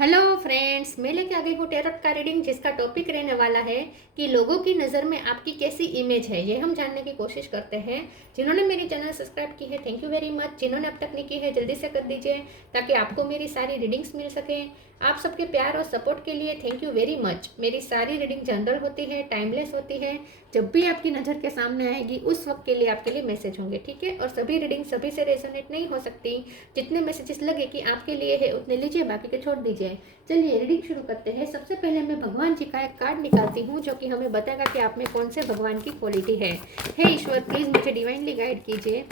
Hello friends, मैं लेके आ गई हूँ टैरोट का रीडिंग, जिसका टॉपिक रहने वाला है कि लोगों की नज़र में आपकी कैसी इमेज है। ये हम जानने की कोशिश करते हैं। जिन्होंने मेरी चैनल सब्सक्राइब की है, थैंक यू वेरी मच। जिन्होंने अब तक नहीं की है, जल्दी से कर दीजिए ताकि आपको मेरी सारी रीडिंग्स मिल सके। आप सबके प्यार और सपोर्ट के लिए थैंक यू वेरी मच। मेरी सारी रीडिंग जनरल होती है, टाइमलेस होती है। जब भी आपकी नज़र के सामने आएगी उस वक्त के लिए आपके लिए मैसेज होंगे, ठीक है। और सभी रीडिंग सभी से रेजोनेट नहीं हो सकती। जितने मैसेजेस लगे कि आपके लिए है उतने लीजिए, बाकी के छोड़ दीजिए। चलिए रीडिंग शुरू करते हैं। सबसे पहले मैं भगवान जी का एक कार्ड निकालती हूँ जो कि हमें बताएगा कि आप में कौन से भगवान की क्वालिटी है। हे ईश्वर, प्लीज़ मुझे डिवाइनली गाइड कीजिए।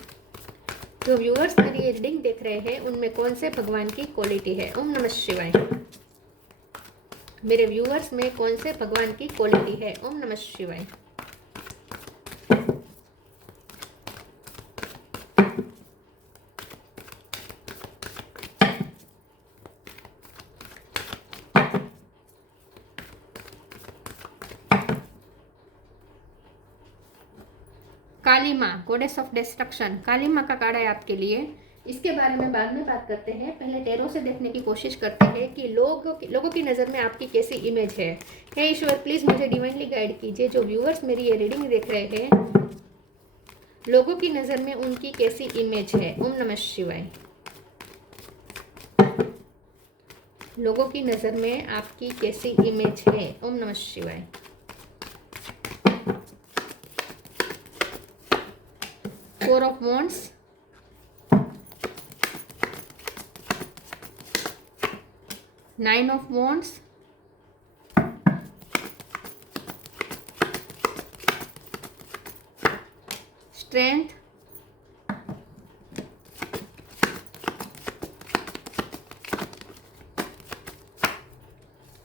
जो व्यूअर्स मेरी ये रीडिंग देख रहे हैं उनमें कौन से भगवान की क्वालिटी है। ओम नमः शिवाय। मेरे व्यूअर्स में कौन से भगवान की क्वालिटी है। ओम नमः शिवाय। काली माँ, गॉडेस ऑफ डिस्ट्रक्शन, काली माँ का कार्ड है आपके लिए। इसके बारे में बाद में बात करते हैं। पहले टैरो से देखने की कोशिश करते हैं कि लोगों की नज़र में आपकी कैसी इमेज है। हे ईश्वर, प्लीज़ मुझे डिवाइनली गाइड कीजिए। जो व्यूअर्स मेरी ये रीडिंग देख रहे हैं, लोगों की नज़र में उनकी कैसी इमेज है। ओम नमः शिवाय। लोगों की नज़र में आपकी कैसी इमेज है। ओम नमः शिवाय। Four of wands, nine of wands, strength,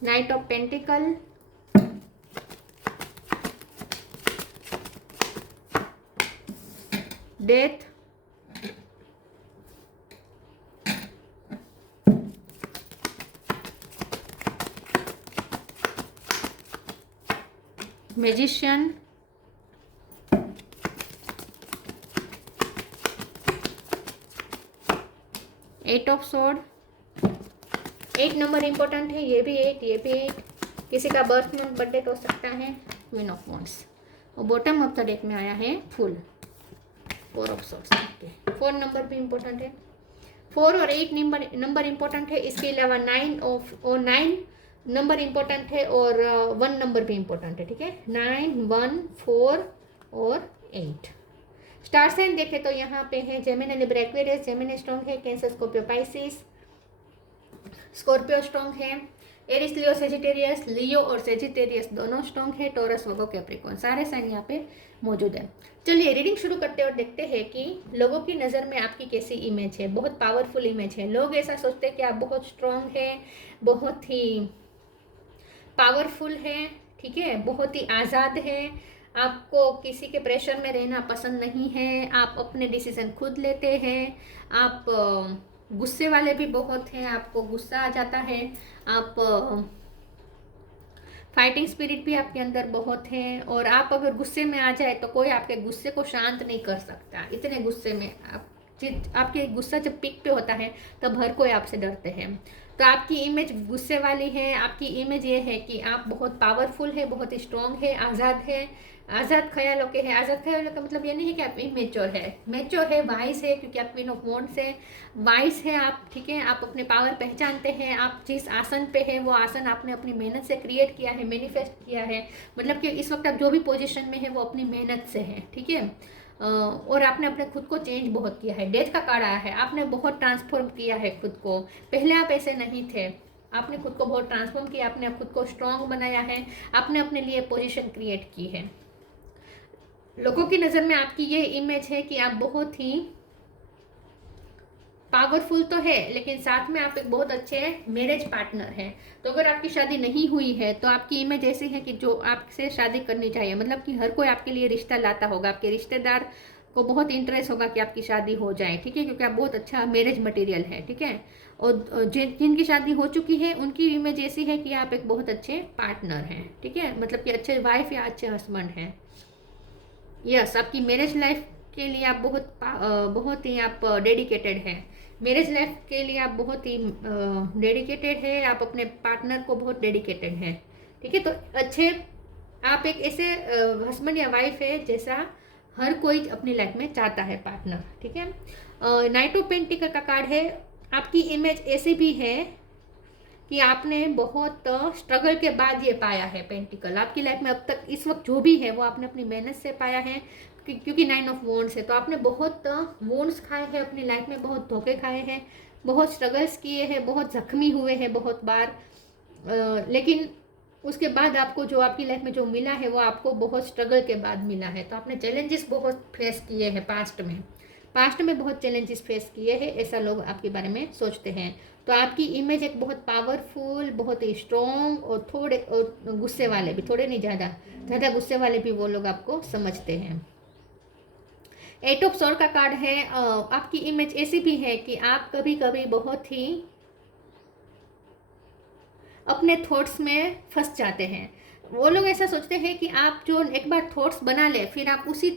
knight of pentacle, death, magician, eight of sword. 8 number important है, ये भी 8, ये भी 8। किसी का बर्थ मंथ बर्थडे हो सकता है। क्वीन ऑफ वॉन्ड्स और बॉटम ऑफ द डेक में आया है full, 4 of swords. Okay, 4 number भी इंपॉर्टेंट है। 4 और 8 नंबर इंपॉर्टेंट है। इसके अलावा 9 नंबर इंपॉर्टेंट है और 1 नंबर भी इंपॉर्टेंट है, ठीक है। 9, 1, 4 और 8। स्टार साइन देखें तो यहाँ पे है Gemini, Libra, Aquarius. Gemini strong है, Cancer, Scorpio, Pisces. Scorpio strong है, एरिस, लियो, सेजिटेरियस। लियो और सेजिटेरियस दोनों स्ट्रॉन्ग है। टॉरस, वर्गो, कैप्रिकॉर्न, सारे साइन यहाँ पे मौजूद है। चलिए रीडिंग शुरू करते हैं और देखते हैं कि लोगों की नज़र में आपकी कैसी इमेज है। बहुत पावरफुल इमेज है। लोग ऐसा सोचते हैं कि आप बहुत स्ट्रॉन्ग है, बहुत ही पावरफुल है, ठीक है, बहुत ही आज़ाद है। आपको किसी के प्रेशर में रहना पसंद नहीं है। आप अपने डिसीजन खुद लेते हैं। आप गुस्से वाले भी बहुत हैं, आपको गुस्सा आ जाता है। आप फाइटिंग स्पिरिट भी आपके अंदर बहुत है। और आप अगर गुस्से में आ जाए तो कोई आपके गुस्से को शांत नहीं कर सकता। इतने गुस्से में आपके गुस्सा जब पीक पे होता है तब हर कोई आपसे डरते हैं। तो आपकी इमेज गुस्से वाली है। आपकी इमेज ये है कि आप बहुत पावरफुल है, बहुत ही स्ट्रॉन्ग है, आज़ाद है, आज़ाद ख्यालों के है। आज़ाद ख्यालों का मतलब ये नहीं है कि आप इमेच्योर है, मैच्योर है, वाइस है, क्योंकि आप क्वीन ऑफ वॉन्ड्स है, वाइस है आप, ठीक है। आप अपने पावर पहचानते हैं। आप जिस आसन पे है वो आसन आपने अपनी मेहनत से क्रिएट किया है, मैनिफेस्ट किया है। मतलब कि इस वक्त आप जो भी पोजीशन में है वो अपनी मेहनत से है, ठीक है। और आपने अपने खुद को चेंज बहुत किया है। डेथ का कार्ड आया है, आपने बहुत ट्रांसफॉर्म किया है खुद को। पहले आप ऐसे नहीं थे, आपने खुद को बहुत ट्रांसफॉर्म किया, आपने खुद को स्ट्रांग बनाया है, आपने अपने लिए पोजीशन क्रिएट की है। लोगों की नज़र में आपकी ये इमेज है कि आप बहुत ही पावरफुल तो है, लेकिन साथ में आप एक बहुत अच्छे मैरिज पार्टनर हैं। तो अगर आपकी शादी नहीं हुई है तो आपकी इमेज ऐसी है कि जो आपसे शादी करनी चाहिए। मतलब कि हर कोई आपके लिए रिश्ता लाता होगा, आपके रिश्तेदार को बहुत इंटरेस्ट होगा कि आपकी शादी हो जाए, ठीक है, क्योंकि आप बहुत अच्छा मैरिज मटेरियल है, ठीक है। और जिनकी शादी हो चुकी है उनकी इमेज ऐसी है कि आप एक बहुत अच्छे पार्टनर हैं, ठीक है। मतलब कि अच्छे वाइफ या अच्छे हस्बैंड हैं। यस, आपकी मैरिज लाइफ के लिए आप बहुत ही आप डेडिकेटेड हैं। मैरिज लाइफ के लिए आप बहुत ही डेडिकेटेड है, आप अपने पार्टनर को बहुत डेडिकेटेड है, ठीक है। तो अच्छे आप एक ऐसे हस्बैंड या वाइफ है जैसा हर कोई अपनी लाइफ में चाहता है पार्टनर, ठीक है। नाइट ऑफ पेंटिकल का कार्ड है, आपकी इमेज ऐसी भी है कि आपने बहुत स्ट्रगल के बाद ये पाया है पेंटिकल। आपकी लाइफ में अब तक इस वक्त जो भी है वो आपने अपनी मेहनत से पाया है, क्योंकि 9 ऑफ वॉन्ड्स है। तो आपने बहुत वॉन्ड्स खाए हैं अपनी लाइफ में, बहुत धोखे खाए हैं, बहुत स्ट्रगल्स किए हैं, बहुत जख्मी हुए हैं बहुत बार, लेकिन उसके बाद आपको जो आपकी लाइफ में जो मिला है वो आपको बहुत स्ट्रगल के बाद मिला है। तो आपने चैलेंजेस बहुत फेस किए हैं पास्ट में बहुत चैलेंजेस फेस किए हैं, ऐसा लोग आपके बारे में सोचते हैं। तो आपकी इमेज एक बहुत पावरफुल, बहुत ही स्ट्रॉन्ग और थोड़े और गुस्से वाले भी, थोड़े नहीं ज़्यादा गुस्से वाले भी वो लोग आपको समझते हैं। 8 ऑफ स्वॉर्ड का कार्ड है, आपकी इमेज ऐसी भी है कि आप कभी कभी बहुत ही अपने थॉट्स में फंस जाते हैं। वो लोग ऐसा सोचते हैं कि आप जो एक बार थॉट्स बना ले फिर आप उसी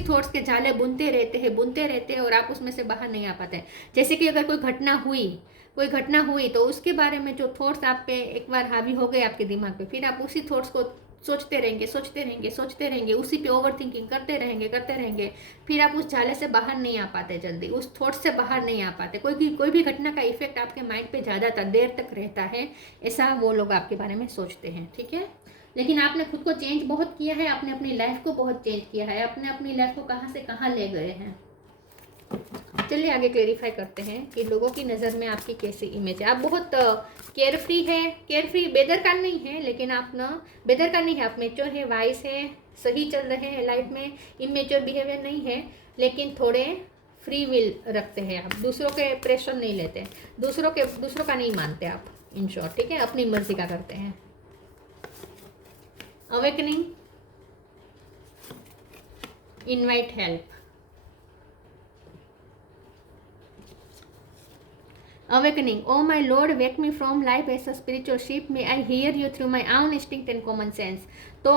थॉट्स के जाले बुनते रहते हैं और आप उसमें से बाहर नहीं आ पाते। जैसे कि अगर कोई घटना हुई तो उसके बारे में जो थॉट्स आप पे एक बार हावी हो गए आपके दिमाग पे, फिर आप उसी थॉट्स को सोचते रहेंगे, उसी पे ओवर थिंकिंग करते रहेंगे, फिर आप उस जाले से बाहर नहीं आ पाते, जल्दी उस थॉट से बाहर नहीं आ पाते। कोई भी घटना का इफेक्ट आपके माइंड पे ज़्यादा देर तक रहता है, ऐसा वो लोग आपके बारे में सोचते हैं, ठीक है। लेकिन आपने खुद को चेंज बहुत किया है, आपने अपनी लाइफ को बहुत चेंज किया है, आपने अपनी लाइफ को कहाँ से कहाँ ले गए हैं। चलिए आगे क्लेरिफाई करते हैं कि लोगों की नज़र में आपकी कैसी इमेज है। आप बहुत केयरफ्री बेदरकार नहीं है, लेकिन आप ना बेदरकार नहीं है, आप मेच्योर है, वाइस है, सही चल रहे हैं लाइफ में, इमेच्योर बिहेवियर नहीं है, लेकिन थोड़े फ्री विल रखते हैं आप, दूसरों के प्रेशर नहीं लेते, दूसरों का नहीं मानते आप, इन शॉर्ट, ठीक है, अपनी मर्जी का करते हैं। Awakening, invite help. Awakening, oh my Lord, wake me from life as a spiritual ship. May I hear you through my own instinct and common sense. तो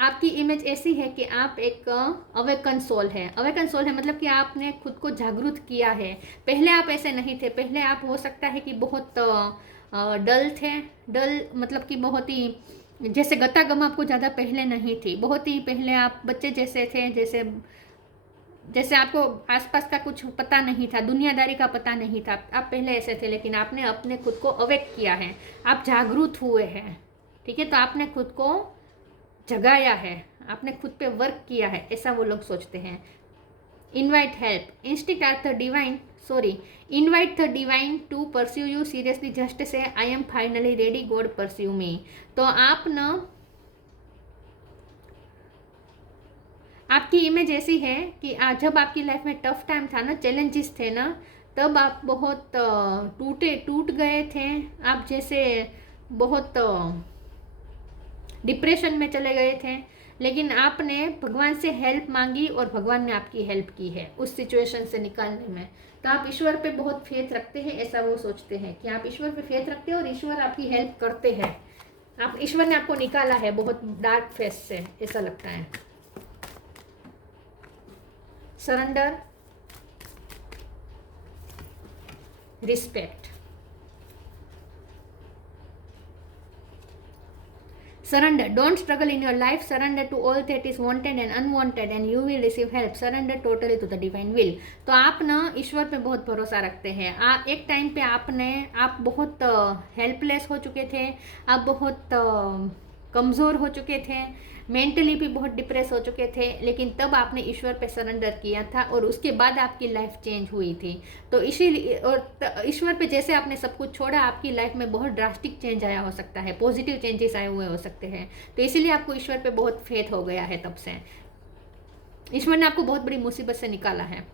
आपकी इमेज ऐसी है कि आप एक अवेकन सोल है। अवेकन सोल है मतलब कि आपने खुद को जागरूक किया है। पहले आप ऐसे नहीं थे, पहले आप हो सकता है कि बहुत डल थे, डल मतलब कि बहुत ही जैसे गतागम आपको ज़्यादा पहले नहीं थी, बहुत ही पहले आप बच्चे जैसे थे, जैसे आपको आसपास का कुछ पता नहीं था, दुनियादारी का पता नहीं था, आप पहले ऐसे थे, लेकिन आपने अपने खुद को अवेक किया है, आप जागरूक हुए हैं, ठीक है। तो आपने खुद को जगाया है, आपने खुद पे वर्क किया है, ऐसा वो लोग सोचते हैं। Invite help, invite the divine to pursue you seriously, just say I am finally ready, God pursue me. तो आप ना, आपकी इमेज ऐसी है कि जब आपकी लाइफ में टफ टाइम था ना, चैलेंजेस थे ना, तब आप बहुत टूट गए थे, आप जैसे बहुत डिप्रेशन में चले गए थे, लेकिन आपने भगवान से हेल्प मांगी और भगवान ने आपकी हेल्प की है उस सिचुएशन से निकालने में। तो आप ईश्वर पे बहुत फेथ रखते हैं, ऐसा वो सोचते हैं कि आप ईश्वर पे फेथ रखते हैं और ईश्वर आपकी हेल्प करते हैं, ईश्वर ने आपको निकाला है बहुत डार्क फेस से, ऐसा लगता है। Surrender, respect. Surrender, don't struggle in your life, surrender to all that is wanted and unwanted and you will receive help, surrender totally to the divine will। तो आप ना ईश्वर पे बहुत भरोसा रखते हैं। एक टाइम पे आप बहुत हेल्पलेस हो चुके थे, आप बहुत कमज़ोर हो चुके थे, मेंटली भी बहुत डिप्रेस हो चुके थे, लेकिन तब आपने ईश्वर पे सरेंडर किया था और उसके बाद आपकी लाइफ चेंज हुई थी। तो इसीलिए और ईश्वर पे जैसे आपने सब कुछ छोड़ा, आपकी लाइफ में बहुत ड्रास्टिक चेंज आया हो सकता है, पॉजिटिव चेंजेस आए हुए हो सकते हैं। तो इसीलिए आपको ईश्वर पे बहुत फेथ हो गया है, तब से ईश्वर ने आपको बहुत बड़ी मुसीबत से निकाला है।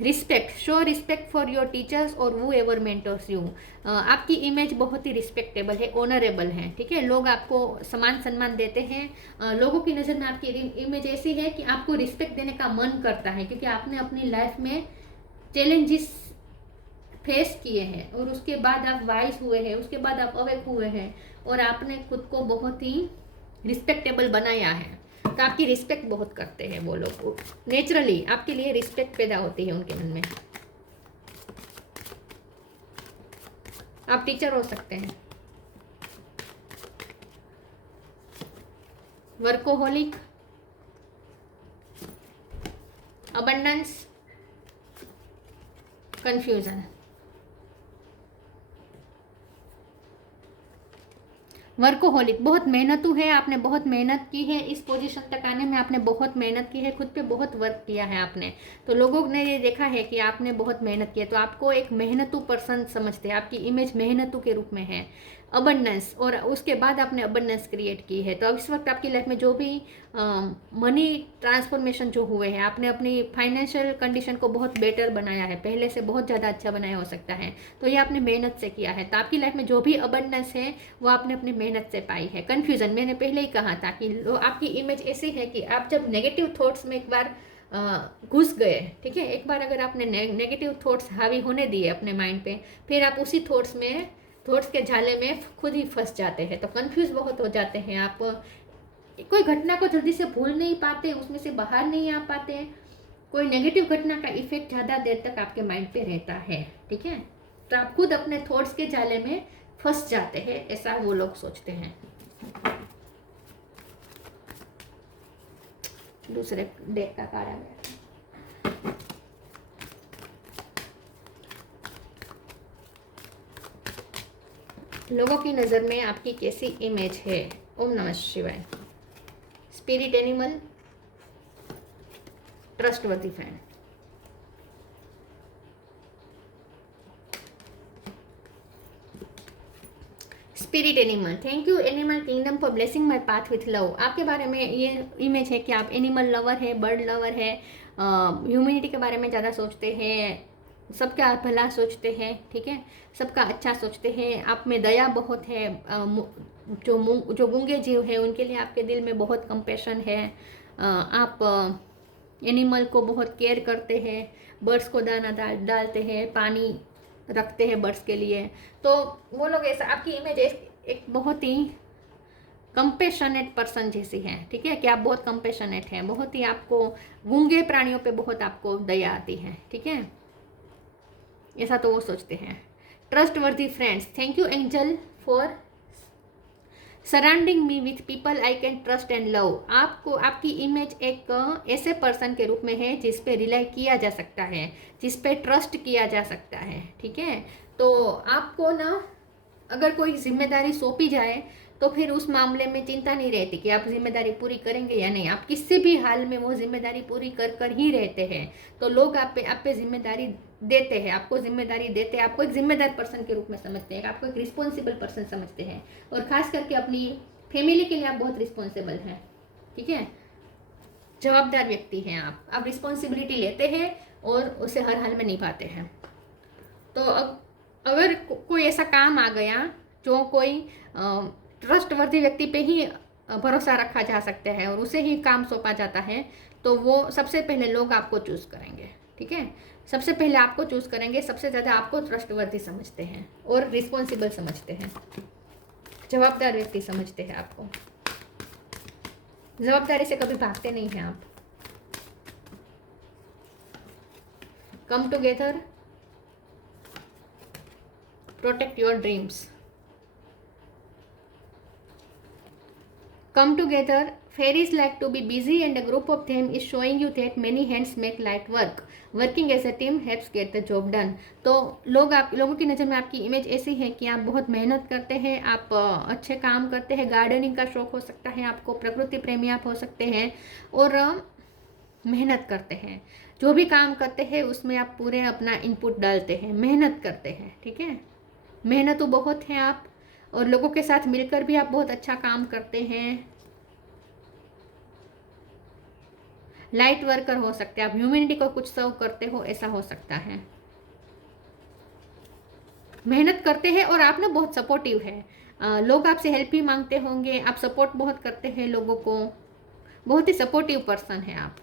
Respect, show respect for your teachers और वो एवर मेंटर्स यू। आपकी इमेज बहुत ही रिस्पेक्टेबल है, ऑनरेबल है, ठीक है, लोग आपको समान सम्मान देते हैं। लोगों की नज़र में आपकी इमेज ऐसी है कि आपको रिस्पेक्ट देने का मन करता है, क्योंकि आपने अपनी लाइफ में चैलेंजेस फेस किए हैं और उसके बाद आप वाइज हुए हैं, उसके बाद आप अवेक हुए हैं और आपने खुद को बहुत ही रिस्पेक्टेबल बनाया है। तो आपकी रिस्पेक्ट बहुत करते हैं वो लोग, नेचुरली आपके लिए रिस्पेक्ट पैदा होती है उनके मन में। आप टीचर हो सकते हैं। Workaholic, abundance, confusion. वर्कोहोलिक, बहुत मेहनतू है, आपने बहुत मेहनत की है, इस पोजीशन तक आने में आपने बहुत मेहनत की है, खुद पे बहुत वर्क किया है आपने, तो लोगों ने ये देखा है कि आपने बहुत मेहनत की है, तो आपको एक मेहनतू पर्सन समझते हैं, आपकी इमेज मेहनतू के रूप में है। अबंडेंस, और उसके बाद आपने अबंडेंस क्रिएट की है। तो अब इस वक्त आपकी लाइफ में जो भी मनी ट्रांसफॉर्मेशन जो हुए हैं, आपने अपनी फाइनेंशियल कंडीशन को बहुत बेटर बनाया है, पहले से बहुत ज़्यादा अच्छा बनाया हो सकता है, तो ये आपने मेहनत से किया है। तो आपकी लाइफ में जो भी अबंडेंस है वो आपने अपनी मेहनत से पाई है। कन्फ्यूजन, मैंने पहले ही कहा था कि आपकी इमेज ऐसी है कि आप जब नेगेटिव थॉट्स में एक बार घुस गए, ठीक है, एक बार अगर आपने नेगेटिव थॉट्स हावी होने दिए अपने माइंड पे, फिर आप उसी थॉट्स के झाले में खुद ही फंस जाते हैं, तो कंफ्यूज बहुत हो जाते हैं। आप कोई घटना को जल्दी से भूल नहीं पाते, उसमें से बाहर नहीं आ पाते, कोई नेगेटिव घटना का इफेक्ट ज़्यादा देर तक आपके माइंड पे रहता है, ठीक है, तो आप खुद अपने थॉट्स के जाले में फंस जाते हैं, ऐसा वो लोग सोचते हैं। दूसरे डेक का कार्ड आ गया। लोगों की नज़र में आपकी कैसी इमेज है? ओम नमः शिवाय। Spirit animal, trustworthy friend. Spirit animal, thank you animal kingdom for blessing my path with love. आपके बारे में ये इमेज है कि आप एनिमल लवर है, बर्ड लवर है, ह्यूमैनिटी के बारे में ज़्यादा सोचते हैं, सबका भला सोचते हैं, ठीक है, सबका अच्छा सोचते हैं, आप में दया बहुत है, जो गूंगे जीव है उनके लिए आपके दिल में बहुत कंपैशन है, आप एनिमल को बहुत केयर करते हैं, बर्ड्स को दाना डालते हैं, पानी रखते हैं बर्ड्स के लिए, तो वो लोग ऐसा, आपकी इमेज एक बहुत ही कंपेशनेट पर्सन जैसी है, ठीक है, कि आप बहुत कंपेशनेट हैं, बहुत ही आपको गूंगे प्राणियों पे बहुत आपको दया आती है, ठीक है, ऐसा तो वो सोचते हैं। Trustworthy friends, thank you angel for surrounding me with people I can trust and love. आपको आपकी इमेज एक ऐसे पर्सन के रूप में है जिस पे रिलाई किया जा सकता है, जिस पे ट्रस्ट किया जा सकता है, ठीक है, तो आपको ना अगर कोई जिम्मेदारी सौंपी जाए तो फिर उस मामले में चिंता नहीं रहती कि आप जिम्मेदारी पूरी करेंगे या नहीं, आप किसी भी हाल में वो जिम्मेदारी पूरी कर ही रहते हैं, तो लोग आप पे जिम्मेदारी देते हैं, आपको जिम्मेदारी देते हैं, आपको एक जिम्मेदार पर्सन के रूप में समझते हैं, आपको एक रिस्पॉन्सिबल पर्सन समझते हैं, और खास करके अपनी फैमिली के लिए आप बहुत रिस्पॉन्सिबल हैं, ठीक है, जवाबदार व्यक्ति हैं आप रिस्पॉन्सिबिलिटी लेते हैं और उसे हर हाल में निभाते हैं। तो अब अगर कोई ऐसा काम आ गया जो कोई ट्रस्टवर्दी व्यक्ति पे ही भरोसा रखा जा सकता है और उसे ही काम सौंपा जाता है, तो वो सबसे पहले लोग आपको चूज़ करेंगे, ठीक है, सबसे पहले आपको चूज़ करेंगे, सबसे ज़्यादा आपको ट्रस्टवर्दी समझते हैं और रिस्पॉन्सिबल समझते हैं, जवाबदार व्यक्ति समझते हैं आपको, जवाबदारी से कभी भागते नहीं हैं आप। Come together, protect your dreams. Come together, fairies like to be busy and a group of them is showing you that many hands make light work. Working as a team helps get the job done. तो लोगों की नज़र में आपकी image ऐसी है कि आप बहुत मेहनत करते हैं, आप अच्छे काम करते हैं, गार्डनिंग का शौक हो सकता है आपको, प्रकृति प्रेमी आप हो सकते हैं, और मेहनत करते हैं, जो भी काम करते हैं उसमें आप पूरे अपना इनपुट डालते हैं, मेहनत करते हैं, ठीक है, मेहनत तो बहुत है आप, और लोगों के साथ मिलकर भी आप बहुत अच्छा काम करते हैं, लाइट वर्कर हो सकते हैं आप, ह्यूमैनिटी को कुछ सर्व करते हो, ऐसा हो सकता है, मेहनत करते हैं, और आप ना बहुत सपोर्टिव है, लोग आपसे हेल्प भी मांगते होंगे, आप सपोर्ट बहुत करते हैं लोगों को, बहुत ही सपोर्टिव पर्सन है आप।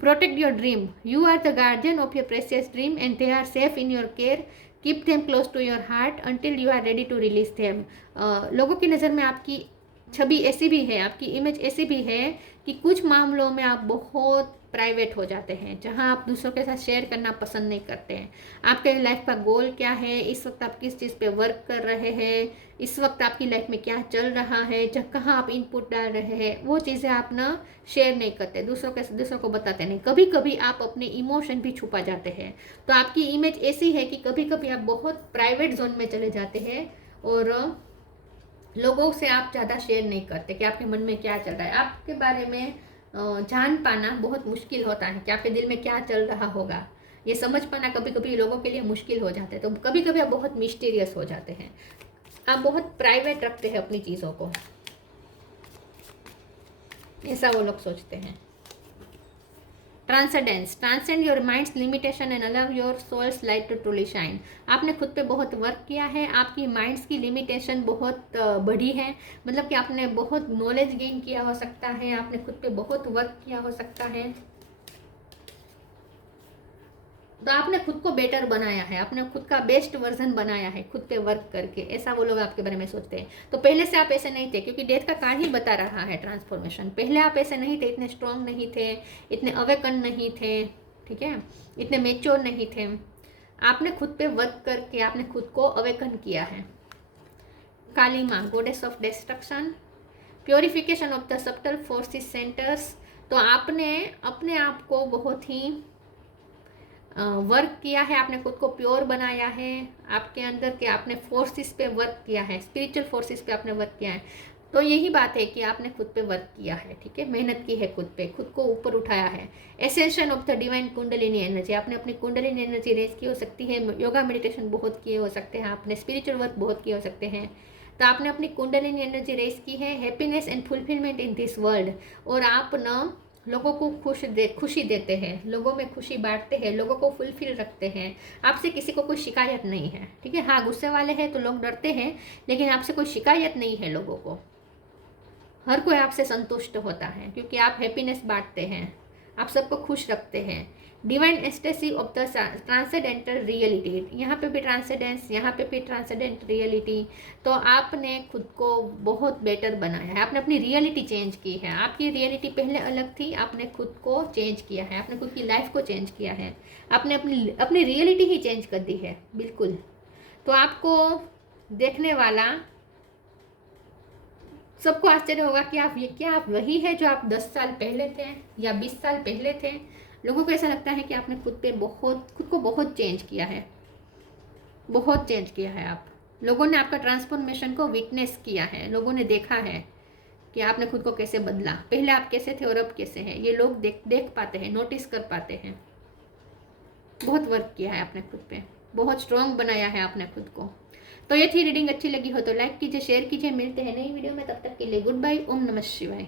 Protect your dream, you are the guardian of your precious dream and they are safe in your care, keep them close to your heart until you are ready to release them. लोगों की नज़र में आपकी छवि ऐसी भी है, आपकी image ऐसी भी है कि कुछ मामलों में आप बहुत प्राइवेट हो जाते हैं, जहां आप दूसरों के साथ शेयर करना पसंद नहीं करते हैं। आपके लाइफ का गोल क्या है, इस वक्त आप किस चीज़ पे वर्क कर रहे हैं, इस वक्त आपकी लाइफ में क्या चल रहा है, जब कहाँ आप इनपुट डाल रहे हैं, वो चीज़ें आप ना शेयर नहीं करते, दूसरों को बताते नहीं। कभी कभी आप अपने इमोशन भी छुपा जाते हैं। तो आपकी इमेज ऐसी है कि कभी कभी आप बहुत प्राइवेट जोन में चले जाते हैं और लोगों से आप ज़्यादा शेयर नहीं करते कि आपके मन में क्या चल रहा है। आपके बारे में जान पाना बहुत मुश्किल होता है कि आपके दिल में क्या चल रहा होगा। ये समझ पाना कभी कभी लोगों के लिए मुश्किल हो जाता है। तो कभी कभी आप बहुत मिस्टीरियस हो जाते हैं, आप बहुत प्राइवेट रखते हैं अपनी चीज़ों को, ऐसा वो लोग सोचते हैं। Transcendence, transcend your mind's limitation and allow your soul's light to truly shine. आपने खुद पे बहुत वर्क किया है, आपकी माइंड्स की लिमिटेशन बहुत बढ़ी है, मतलब कि आपने बहुत नॉलेज गेन किया हो सकता है, आपने खुद पे बहुत वर्क किया हो सकता है, तो आपने खुद को बेटर बनाया है, आपने खुद का बेस्ट वर्जन बनाया है खुद पे वर्क करके, ऐसा वो लोग आपके बारे में सोचते हैं। तो पहले से आप ऐसे नहीं थे, क्योंकि डेथ का कार्ड ही बता रहा है ट्रांसफॉर्मेशन। पहले आप ऐसे नहीं थे, इतने स्ट्रांग नहीं थे, इतने अवेकन नहीं थे, ठीक है, इतने मेच्योर नहीं थे। आपने खुद पे वर्क करके आपने खुद को अवेकन किया है। काली माँ, goddess of destruction, purification of the subtle forces centres. तो आपने अपने आप को बहुत ही वर्क किया है, आपने खुद को प्योर बनाया है, आपके अंदर के आपने फोर्सेस पे वर्क किया है, स्पिरिचुअल फोर्सेस पे आपने वर्क किया है। तो यही बात है कि आपने खुद पे वर्क किया है, ठीक है, मेहनत की है खुद पे, खुद को ऊपर उठाया है। Ascension of the divine kundalini energy, आपने अपनी कुंडलिनी एनर्जी रेज की हो सकती है, योगा मेडिटेशन बहुत किए हो सकते हैं, आपने स्पिरिचुअल वर्क बहुत किए हो सकते हैं। तो आपने अपनी कुंडलिनी एनर्जी रेज की है, happiness and fulfilment in this world. और आप न लोगों को खुशी देते हैं, लोगों में खुशी बांटते हैं, लोगों को फुलफिल रखते हैं। आपसे किसी को कोई शिकायत नहीं है, ठीक है। हाँ, गुस्से वाले हैं तो लोग डरते हैं, लेकिन आपसे कोई शिकायत नहीं है लोगों को। हर कोई आपसे संतुष्ट होता है, क्योंकि आप हैप्पीनेस बांटते हैं, आप सबको खुश रखते हैं। Divine एस्टेसी of the transcendental reality, यहाँ पे भी ट्रांसेंडेंस, यहाँ पे भी ट्रांसेंडेंट रियलिटी। तो आपने खुद को बहुत बेटर बनाया है, आपने अपनी रियलिटी चेंज की है। आपकी रियलिटी पहले अलग थी, आपने खुद को चेंज किया है, आपने खुद की लाइफ को चेंज किया है, आपने अपनी रियलिटी ही चेंज कर दी है, बिल्कुल। तो आपको देखने वाला सबको आश्चर्य होगा कि आप ये क्या, आप वही है जो आप 10 साल पहले थे या 20 साल पहले थे। लोगों को ऐसा लगता है कि आपने खुद को बहुत चेंज किया है, बहुत चेंज किया है आप। लोगों ने आपका ट्रांसफॉर्मेशन को विटनेस किया है, लोगों ने देखा है कि आपने खुद को कैसे बदला, पहले आप कैसे थे और अब कैसे हैं, ये लोग देख पाते हैं, नोटिस कर पाते हैं। बहुत वर्क किया है आपने खुद पे, बहुत स्ट्रॉन्ग बनाया है आपने खुद को। तो ये थी रीडिंग, अच्छी लगी हो तो लाइक कीजिए, शेयर कीजिए। मिलते हैं नई वीडियो में, तब तक के लिए गुड बाय, ओम नमः शिवाय।